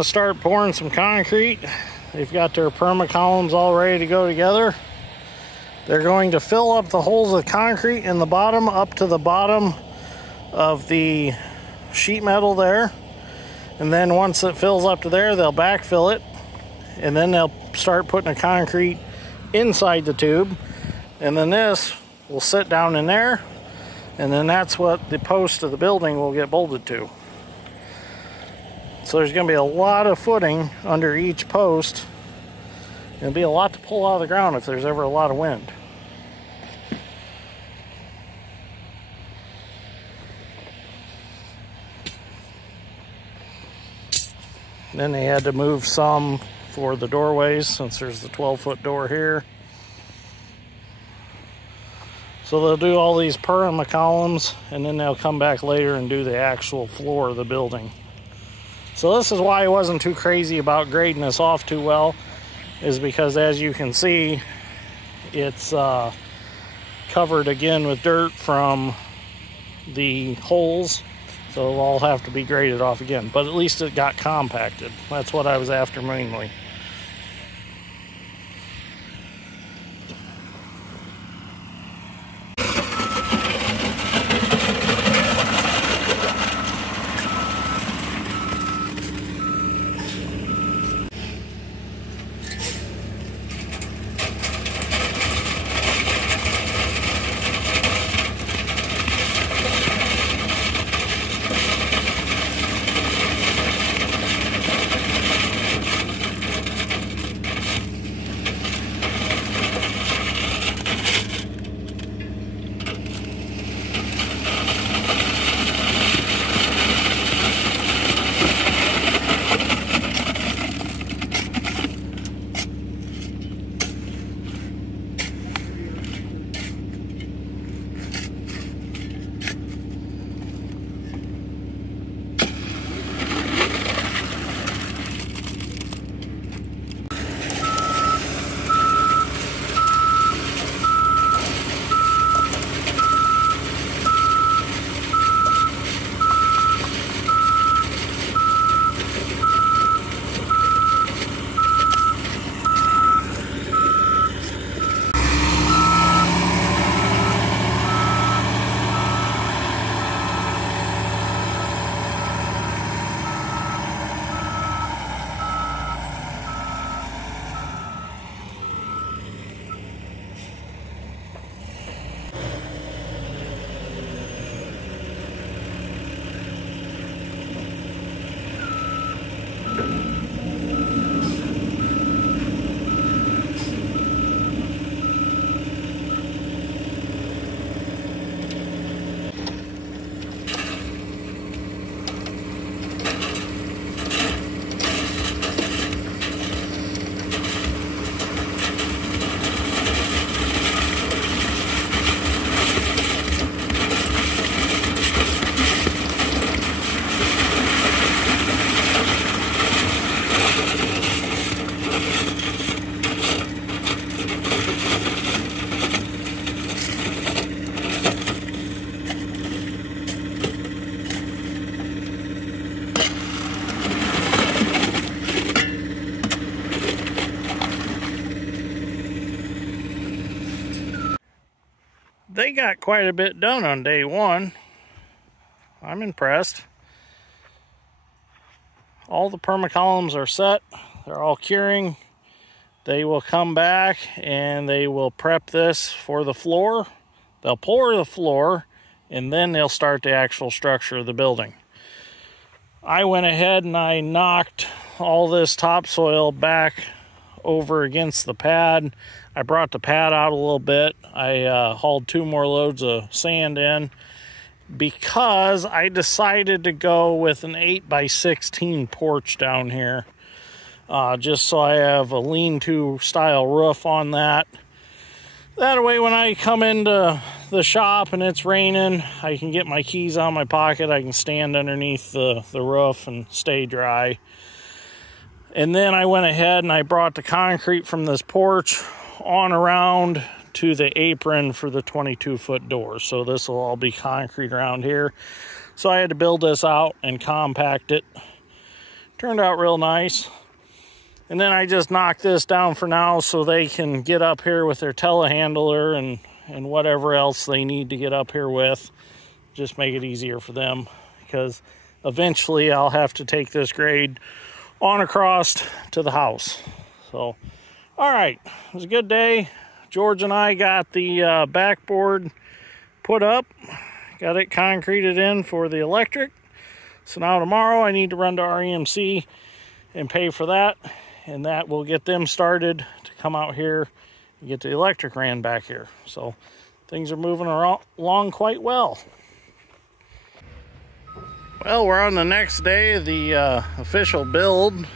to start pouring some concrete. They've got their perma columns all ready to go together. They're going to fill up the holes of concrete in the bottom up to the bottom of the sheet metal there. And then once it fills up to there, they'll backfill it. And then they'll start putting the concrete inside the tube. And then this will sit down in there. And then that's what the post of the building will get bolted to. So there's going to be a lot of footing under each post. It'll be a lot to pull out of the ground if there's ever a lot of wind. Then they had to move some for the doorways since there's the 12-foot door here. So they'll do all these perma columns and then they'll come back later and do the actual floor of the building. So this is why I wasn't too crazy about grading this off too well, is because as you can see, it's covered again with dirt from the holes. So it'll all have to be graded off again, but at least it got compacted. That's what I was after mainly. They got quite a bit done on day one. I'm impressed. All the perma columns are set. They're all curing. They will come back and they will prep this for the floor. They'll pour the floor and then they'll start the actual structure of the building. I went ahead and I knocked all this topsoil back over against the pad. I brought the pad out a little bit. I hauled 2 more loads of sand in because I decided to go with an 8x16 porch down here. Just so I have a lean-to style roof on that. That way when I come into the shop and it's raining, I can get my keys out of my pocket. I can stand underneath the roof and stay dry. And then I went ahead and I brought the concrete from this porch on around to the apron for the 22-foot door. So this will all be concrete around here. So I had to build this out and compact it Turned out real nice. And then I just knocked this down for now so they can get up here with their telehandler and whatever else they need to get up here with. Just make it easier for them, because eventually I'll have to take this grade on across to the house. So, all right, it was a good day. George and I got the backboard put up, got it concreted in for the electric. So now tomorrow I need to run to REMC and pay for that, and that will get them started to come out here and get the electric ran back here. So things are moving along quite well. Well, we're on the next day of the official build.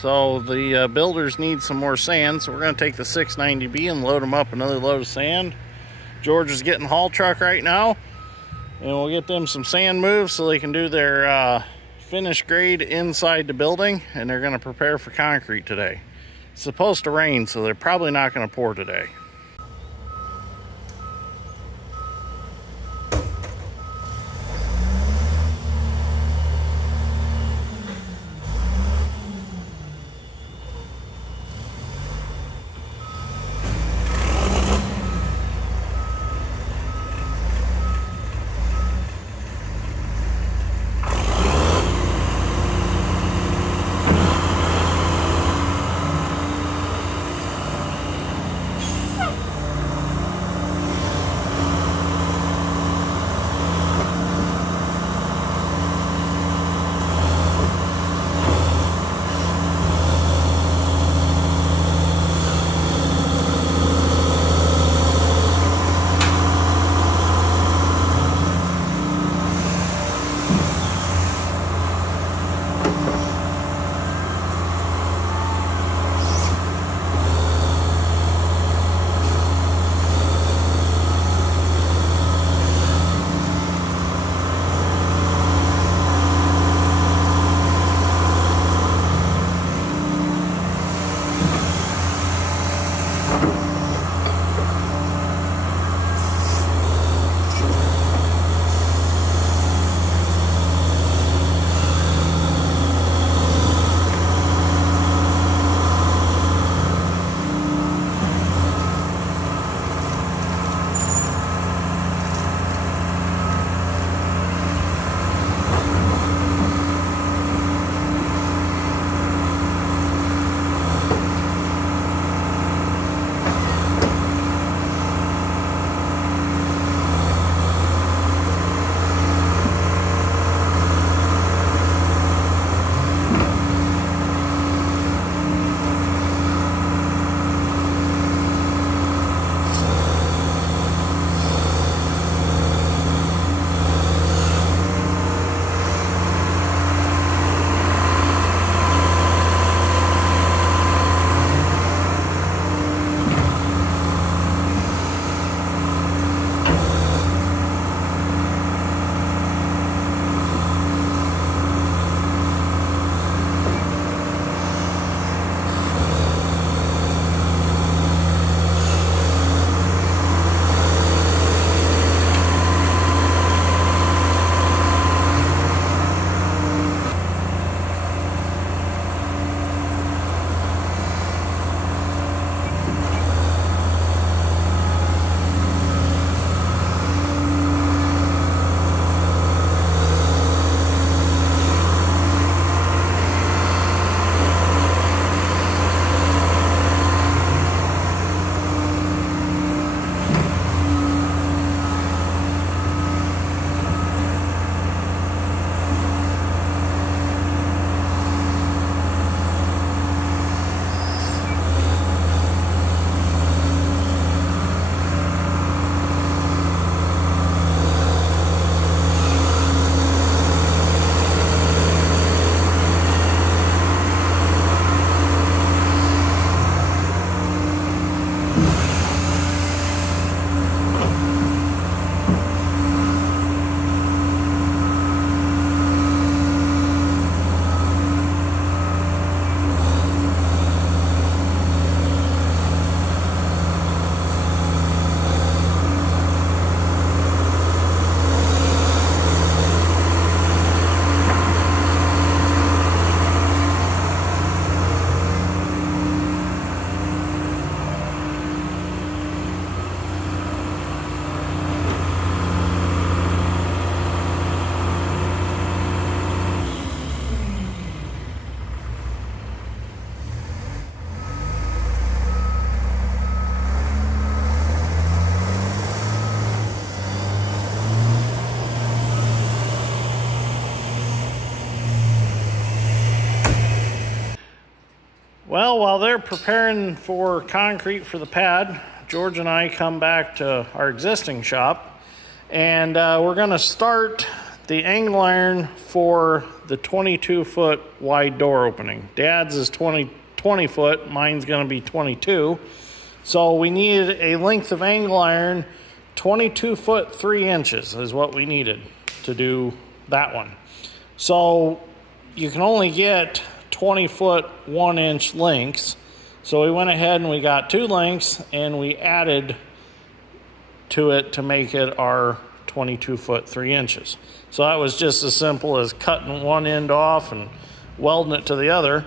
So the builders need some more sand, so we're going to take the 690B and load them up another load of sand. George is getting haul truck right now, and we'll get them some sand moved so they can do their finish grade inside the building, and they're going to prepare for concrete today. It's supposed to rain, so they're probably not going to pour today. Well, while they're preparing for concrete for the pad, George and I come back to our existing shop, and we're going to start the angle iron for the 22-foot wide door opening. Dad's is 20 foot, mine's going to be 22. So we needed a length of angle iron, 22 foot 3 inches is what we needed to do that one. So you can only get 20 foot 1 inch lengths. So we went ahead and we got 2 lengths and we added to it to make it our 22 foot 3 inches. So that was just as simple as cutting one end off and welding it to the other.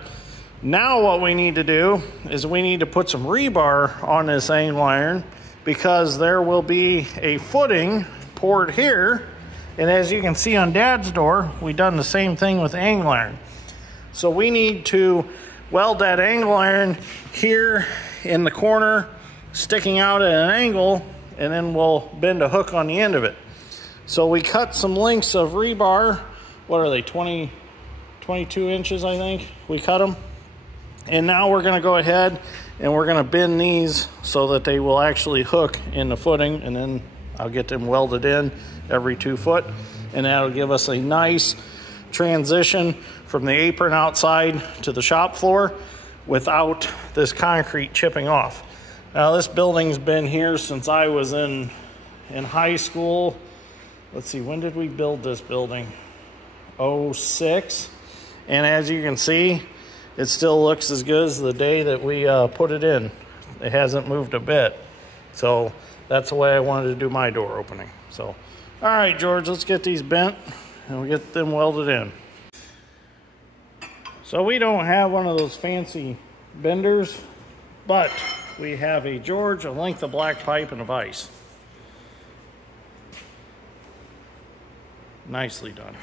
Now what we need to do is we need to put some rebar on this angle iron, because there will be a footing poured here. And as you can see on Dad's door, we've done the same thing with angle iron. So we need to weld that angle iron here in the corner, sticking out at an angle, and then we'll bend a hook on the end of it. So we cut some lengths of rebar. What are they, 22 inches, I think? We cut them. And now we're going to go ahead and we're going to bend these so that they will actually hook in the footing, and then I'll get them welded in every 2 foot, and that'll give us a nice transition from the apron outside to the shop floor without this concrete chipping off. Now this building's been here since I was in high school. Let's see, when did we build this building? 06. And as you can see, it still looks as good as the day that we put it in. It hasn't moved a bit. So that's the way I wanted to do my door opening. So, all right, George, let's get these bent and we'll get them welded in. So we don't have one of those fancy benders, but we have a George, a length of black pipe, and a vise. Nicely done.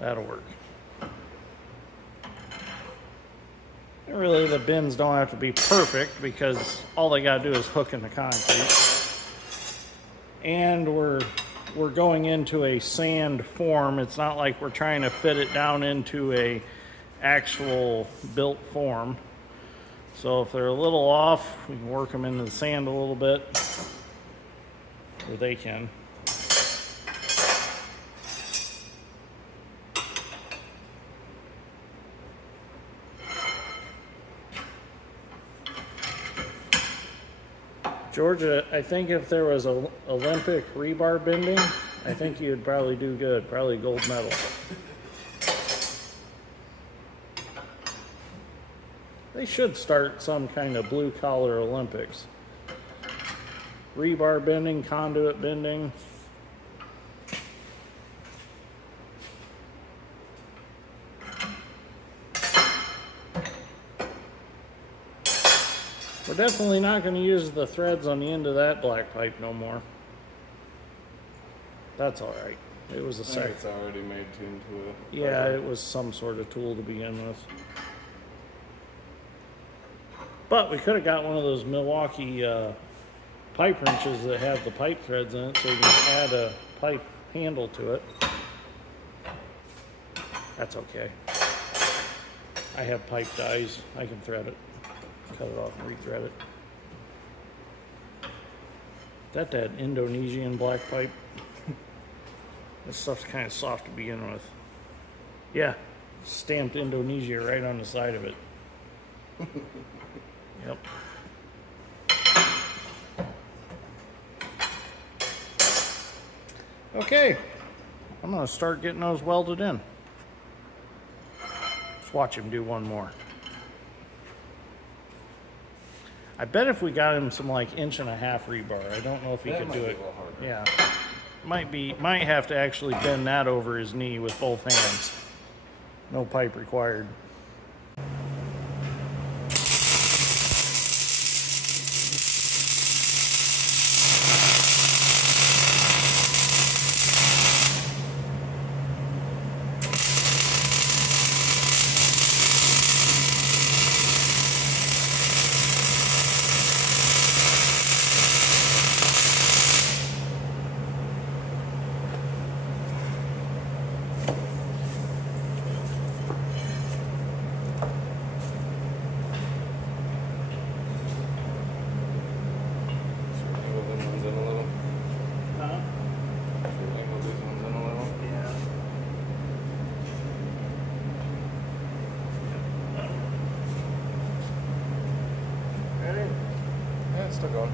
That'll work. And really, the bends don't have to be perfect, because all they got to do is hook in the concrete. And we're going into a sand form. It's not like we're trying to fit it down into a actual built form. So if they're a little off, we can work them into the sand a little bit, or they can. Georgia, I think if there was a Olympic rebar bending, I think you'd probably do good, probably gold medal. They should start some kind of blue collar Olympics. Rebar bending, conduit bending. We're definitely not going to use the threads on the end of that black pipe no more. That's all right. It was a set. It's already made into it. Yeah, it was some sort of tool to begin with. But we could have got one of those Milwaukee pipe wrenches that have the pipe threads in it, so you can add a pipe handle to it. That's okay. I have pipe dies. I can thread it. Cut it off and rethread it. That Indonesian black pipe. This stuff's kind of soft to begin with. Yeah, stamped Indonesia right on the side of it. Yep. Okay, I'm gonna start getting those welded in. Let's watch him do one more. I bet if we got him some like 1.5 inch rebar, I don't know if he could do it. Yeah, might have to actually bend that over his knee with both hands. No pipe required. it's still going.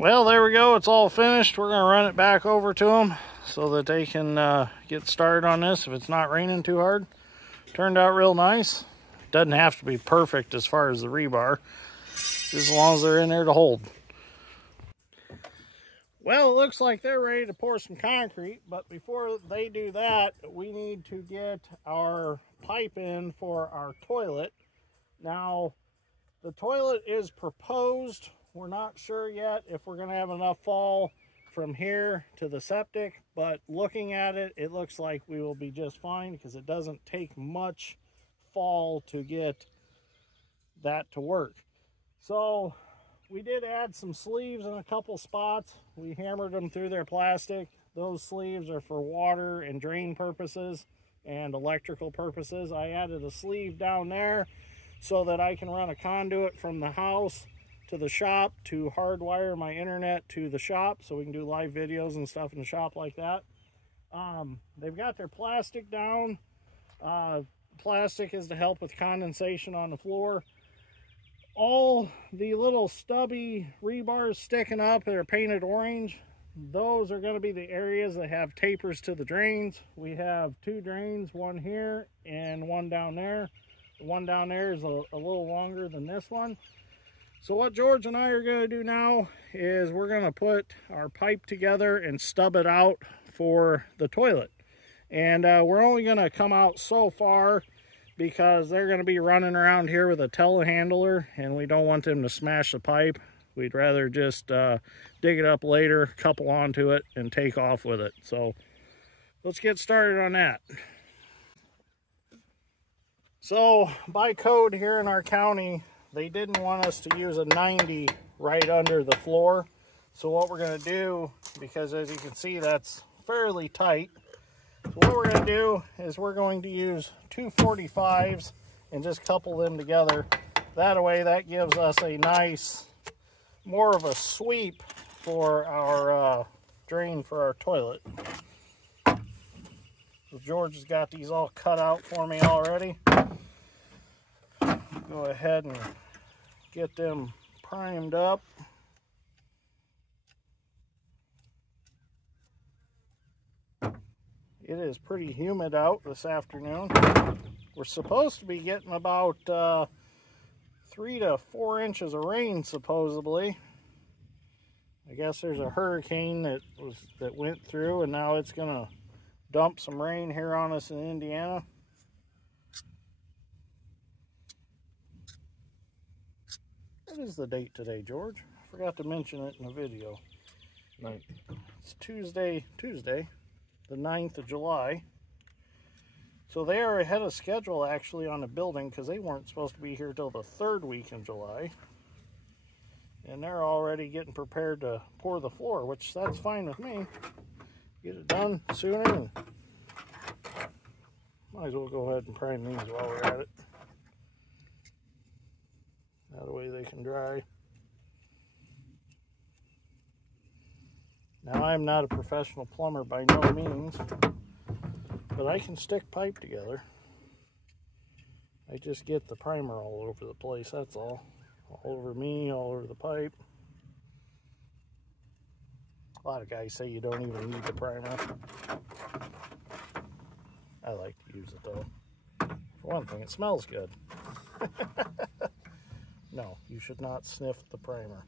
Well, there we go. It's all finished. We're going to run it back over to them so that they can get started on this if it's not raining too hard. Turned out real nice. Doesn't have to be perfect as far as the rebar, just as long as they're in there to hold. Well, it looks like they're ready to pour some concrete, but before they do that, we need to get our pipe in for our toilet. Now, the toilet is proposed. We're not sure yet if we're going to have enough fall from here to the septic, but looking at it, it looks like we will be just fine because it doesn't take much fall to get that to work. So we did add some sleeves in a couple spots. We hammered them through their plastic. Those sleeves are for water and drain purposes and electrical purposes. I added a sleeve down there so that I can run a conduit from the house to the shop to hardwire my internet to the shop so we can do live videos and stuff in the shop like that. They've got their plastic down. Plastic is to help with condensation on the floor. All the little stubby rebars sticking up that are painted orange, those are going to be the areas that have tapers to the drains. We have two drains, one here and one down there. The one down there is a little longer than this one. So what George and I are going to do now is we're going to put our pipe together and stub it out for the toilet. And we're only going to come out so far because they're going to be running around here with a telehandler and we don't want them to smash the pipe. We'd rather just dig it up later, couple onto it, and take off with it. So let's get started on that. So by code here in our county, they didn't want us to use a 90 right under the floor. So what we're going to do, because as you can see, that's fairly tight. So what we're going to do is we're going to use 245s and just couple them together. That way, that gives us a nice, more of a sweep for our drain for our toilet. So George has got these all cut out for me already. Go ahead and get them primed up. It is pretty humid out this afternoon. We're supposed to be getting about 3 to 4 inches of rain, supposedly. I guess there's a hurricane that went through, and now it's gonna dump some rain here on us in Indiana. What is the date today, George? I forgot to mention it in the video. 9th. It's Tuesday, the 9th of July. So they are ahead of schedule actually on the building, because they weren't supposed to be here till the 3rd week in July. And they're already getting prepared to pour the floor, which that's fine with me. Get it done sooner, and might as well go ahead and prime these while we're at it. That way they can dry. Now, I'm not a professional plumber by no means, but I can stick pipe together. I just get the primer all over the place, that's all. All over me, all over the pipe. A lot of guys say you don't even need the primer. I like to use it though. For one thing, it smells good. No, you should not sniff the primer.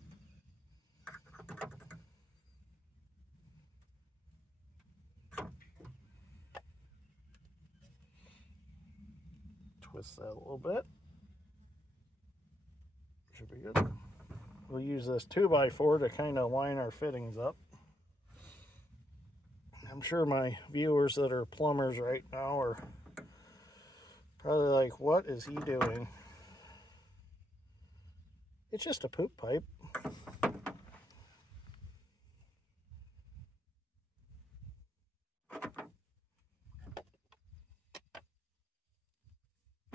Twist that a little bit. Should be good. We'll use this 2x4 to kind of line our fittings up. I'm sure my viewers that are plumbers right now are probably like, what is he doing? It's just a poop pipe.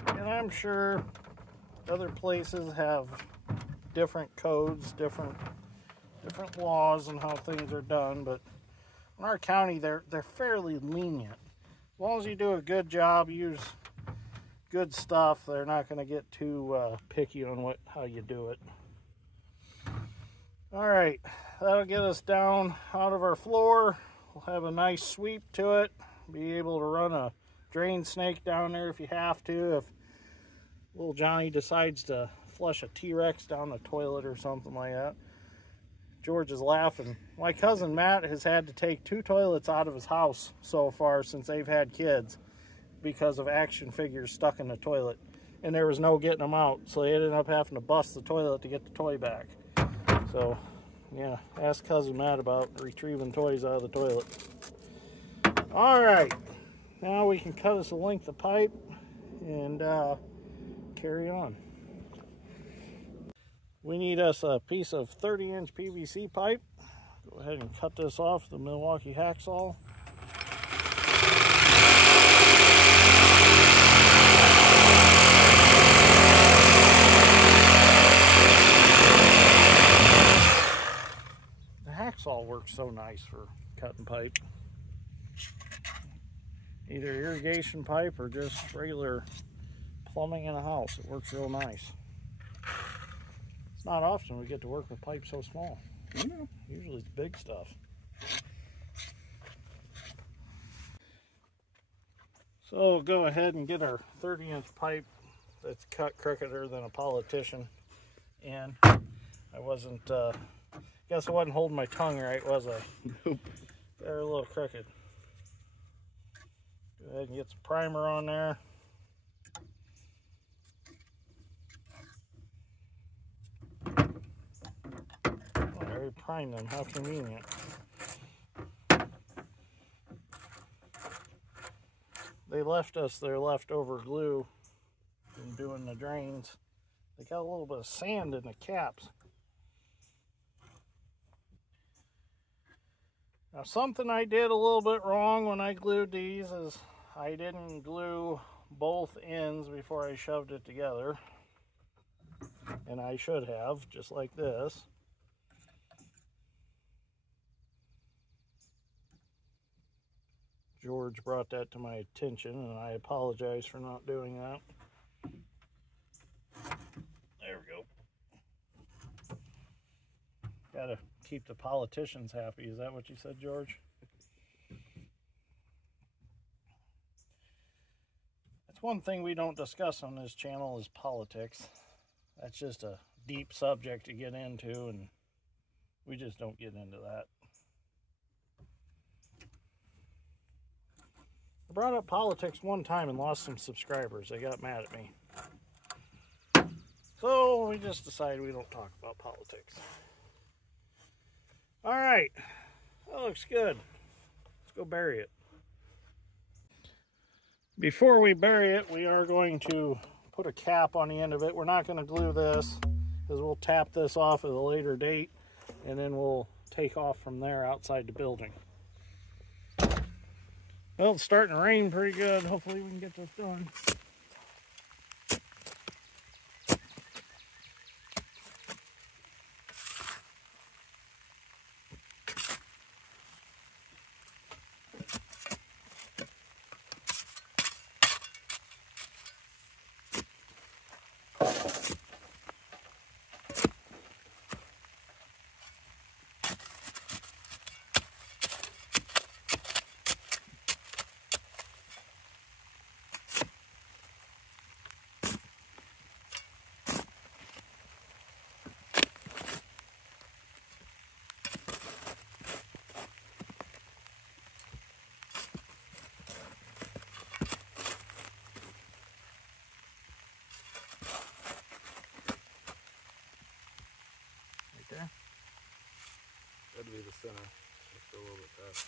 And I'm sure other places have different codes, different laws on how things are done, but in our county they're fairly lenient. As long as you do a good job, use good stuff, they're not going to get too picky on how you do it. All right, that'll get us down out of our floor. We'll have a nice sweep to it. Be able to run a drain snake down there if you have to. If little Johnny decides to flush a T-Rex down the toilet or something like that. George is laughing. My cousin Matt has had to take 2 toilets out of his house so far since they've had kids because of action figures stuck in the toilet. And there was no getting them out, so they ended up having to bust the toilet to get the toy back. So, yeah, ask cousin Matt about retrieving toys out of the toilet. All right, now we can cut us a length of pipe and carry on. We need us a piece of 30-inch PVC pipe. Go ahead and cut this off with the Milwaukee hacksaw. The hacksaw works so nice for cutting pipe. Either irrigation pipe or just regular plumbing in a house. It works real nice. It's not often we get to work with pipe so small. Usually it's big stuff. So we'll go ahead and get our 30-inch pipe that's cut crookeder than a politician. And I wasn't, guess I wasn't holding my tongue right, was I? Nope. They're a little crooked. Go ahead and get some primer on there. They prime them. How convenient. They left us their leftover glue in doing the drains. They got a little bit of sand in the caps. Now, something I did a little bit wrong when I glued these is I didn't glue both ends before I shoved it together. And I should have, just like this. George brought that to my attention, and I apologize for not doing that. There we go. Gotta keep the politicians happy. Is that what you said, George? That's one thing we don't discuss on this channel is politics. That's just a deep subject to get into, and we just don't get into that. I brought up politics one time and lost some subscribers. They got mad at me. So we just decided we don't talk about politics. All right, that looks good. Let's go bury it. Before we bury it, we are going to put a cap on the end of it. We're not going to glue this because we'll tap this off at a later date, and then we'll take off from there outside the building. Well, it's starting to rain pretty good. Hopefully we can get this done. There. That'd be the center. Just a little bit past.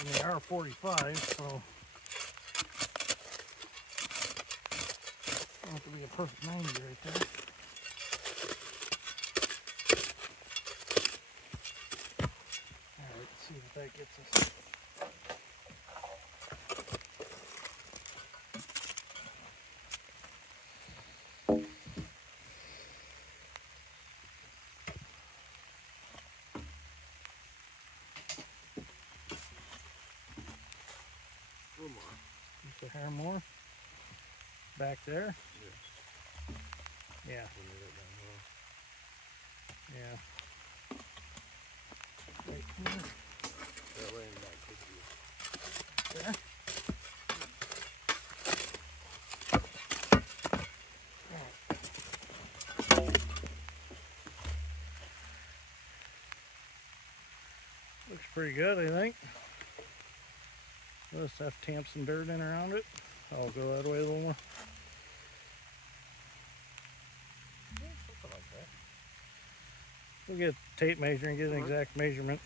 And they are 45, so don't have to be a perfect 90 right there. All right, let's see if that gets us. Just a hair more back there. Yeah. Yeah. Right here. That way and back could be. There. Looks pretty good, I think. Let's have to tamp some dirt in around it. I'll go that way a little more. Yeah, something like that. We'll get tape measure and get an exact measurement.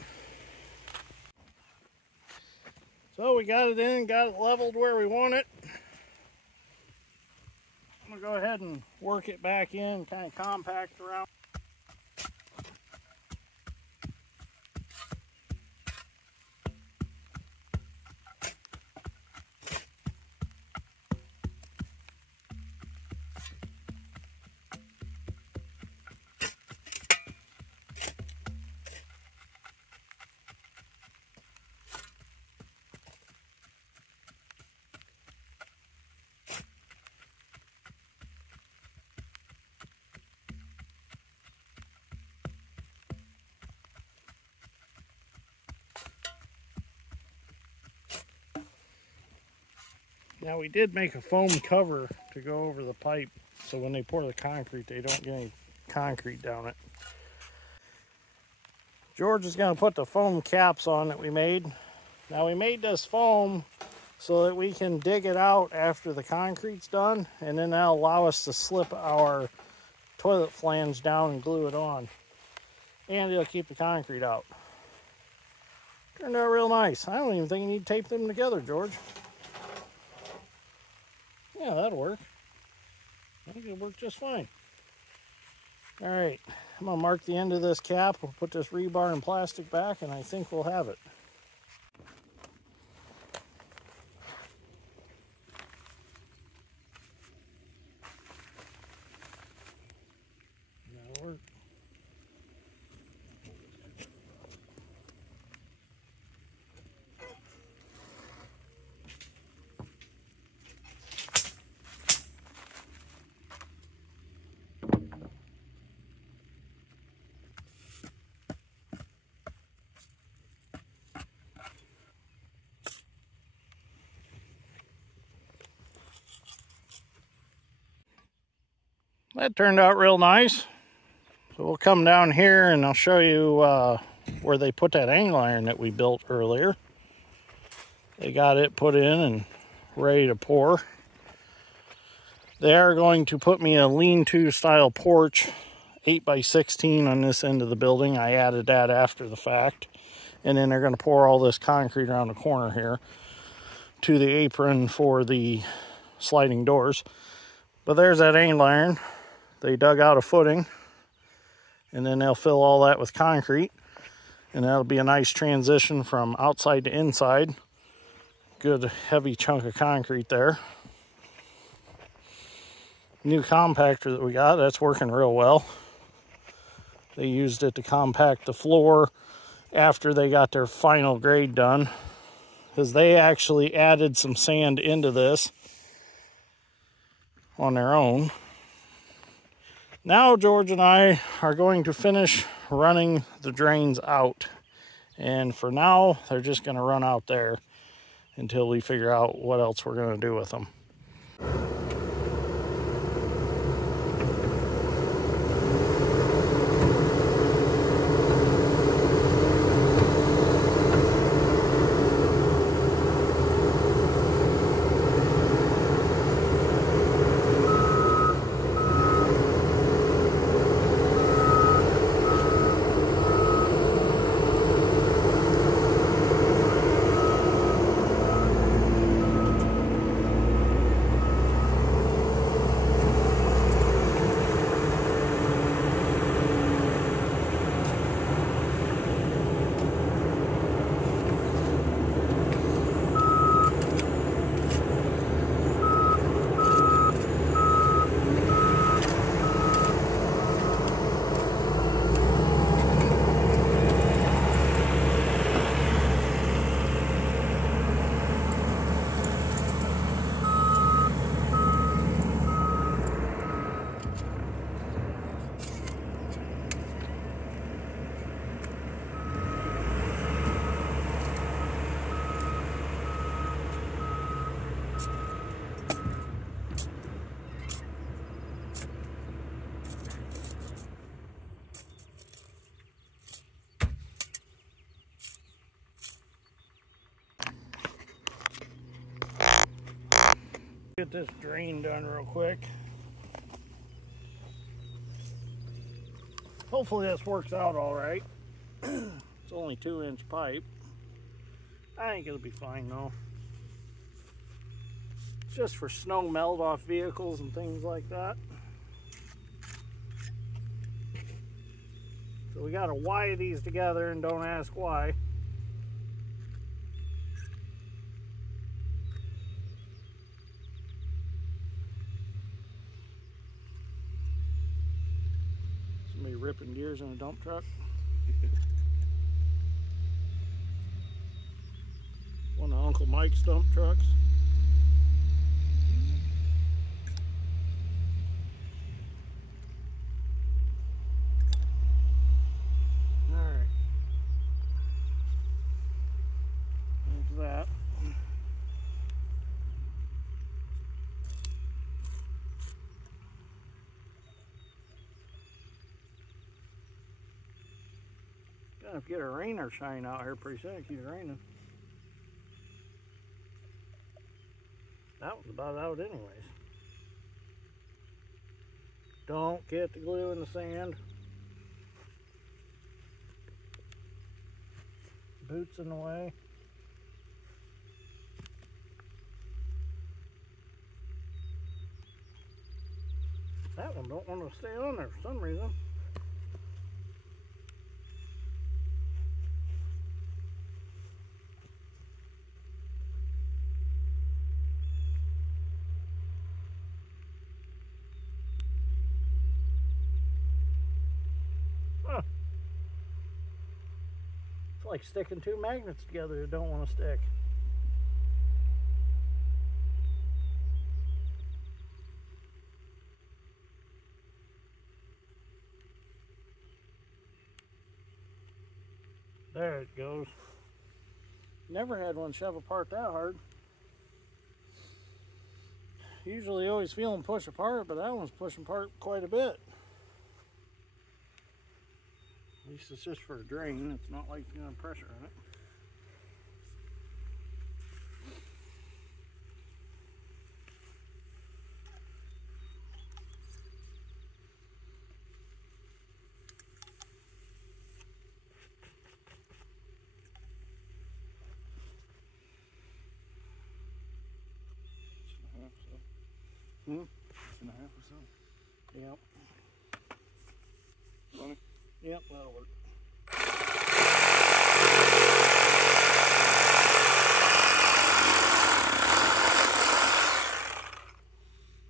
So we got it in, got it leveled where we want it. I'm gonna go ahead and work it back in, kind of compact around. Now we did make a foam cover to go over the pipe, so when they pour the concrete, they don't get any concrete down it. George is going to put the foam caps on that we made. Now we made this foam so that we can dig it out after the concrete's done, and then that'll allow us to slip our toilet flange down and glue it on. And it'll keep the concrete out. Turned out real nice. I don't even think you need to tape them together, George. Yeah, that'll work. I think it'll work just fine. All right, I'm gonna mark the end of this cap. We'll put this rebar and plastic back, and I think we'll have it. That'll work. That turned out real nice. So we'll come down here and I'll show you where they put that angle iron that we built earlier. They got it put in and ready to pour. They are going to put me a lean-to style porch, 8x16 on this end of the building. I added that after the fact. And then they're going to pour all this concrete around the corner here to the apron for the sliding doors. But there's that angle iron. They dug out a footing, and then they'll fill all that with concrete, and that'll be a nice transition from outside to inside. Good heavy chunk of concrete there. New compactor that we got, that's working real well. They used it to compact the floor after they got their final grade done, because they actually added some sand into this on their own. Now George and I are going to finish running the drains out. And for now, they're just going to run out there until we figure out what else we're going to do with them. Get this drain done real quick. Hopefully this works out all right. It's only 2-inch pipe. I think it'll be fine though. It's just for snow melt off vehicles and things like that. So we gotta wire these together, and don't ask why. Somebody ripping gears in a dump truck. One of Uncle Mike's dump trucks. Alright. There's that. Gonna get a rain or shine out here pretty soon. It keeps raining. That was about out anyways. Don't get the glue in the sand. Boots in the way. That one don't want to stay on there for some reason. Huh. It's like sticking two magnets together that don't want to stick. There it goes. Never had one shove apart that hard. Usually always feel them push apart, but that one's pushing apart quite a bit. At least it's just for a drain. It's not like feeling pressure on it. Hmm? 6.5 or so. Yep. 20? Yep, that'll work.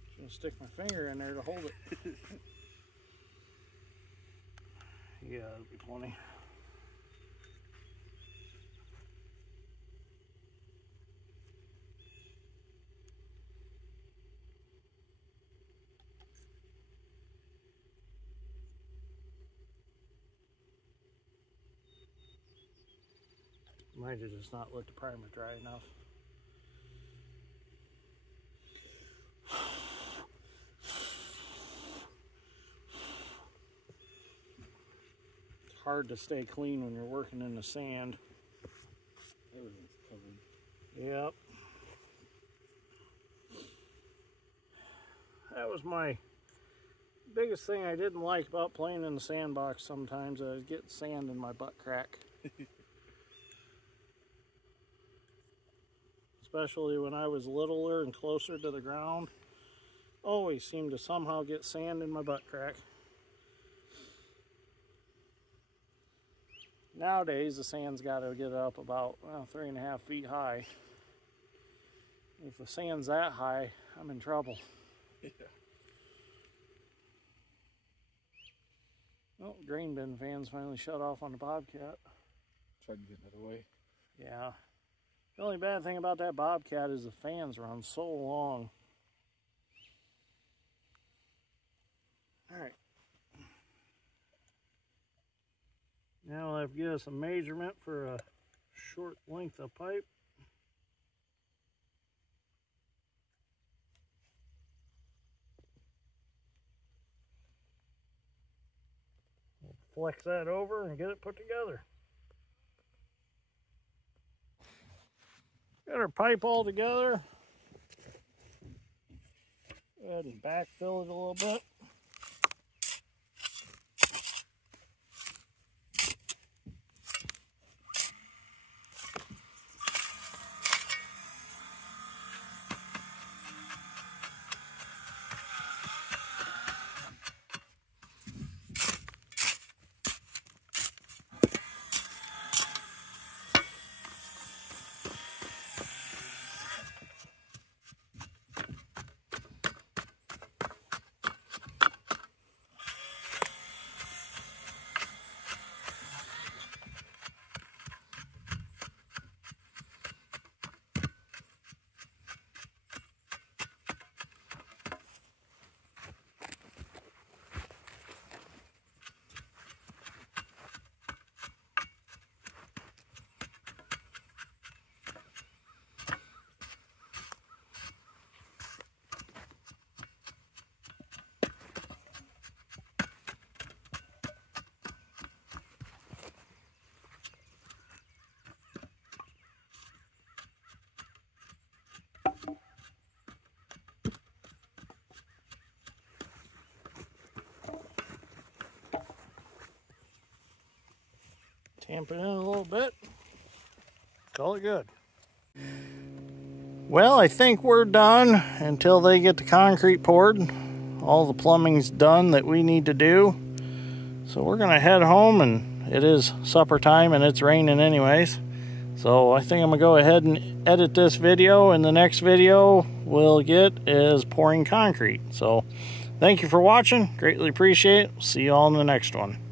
Just gonna stick my finger in there to hold it. Yeah, it'll be plenty. Might have just not let the primer dry enough. It's hard to stay clean when you're working in the sand. Everything's covered. Yep. That was my biggest thing I didn't like about playing in the sandbox sometimes. I was getting sand in my butt crack. Especially when I was littler and closer to the ground. Always seemed to somehow get sand in my butt crack. Nowadays the sand's got to get up about 3.5 feet high. If the sand's that high, I'm in trouble. Yeah. Oh, grain bin fans finally shut off on the Bobcat. Tried to get out of the way. Yeah. The only bad thing about that Bobcat is the fans run so long. Alright. Now I've given us a measurement for a short length of pipe. We'll flex that over and get it put together. Got our pipe all together. Go ahead and backfill it a little bit. Tamp it in a little bit. Call it good. Well, I think we're done until they get the concrete poured. All the plumbing's done that we need to do. So we're gonna head home, and it is supper time and it's raining anyways. So I think I'm gonna go ahead and edit this video, and the next video we'll get is pouring concrete. So thank you for watching, greatly appreciate it. See you all in the next one.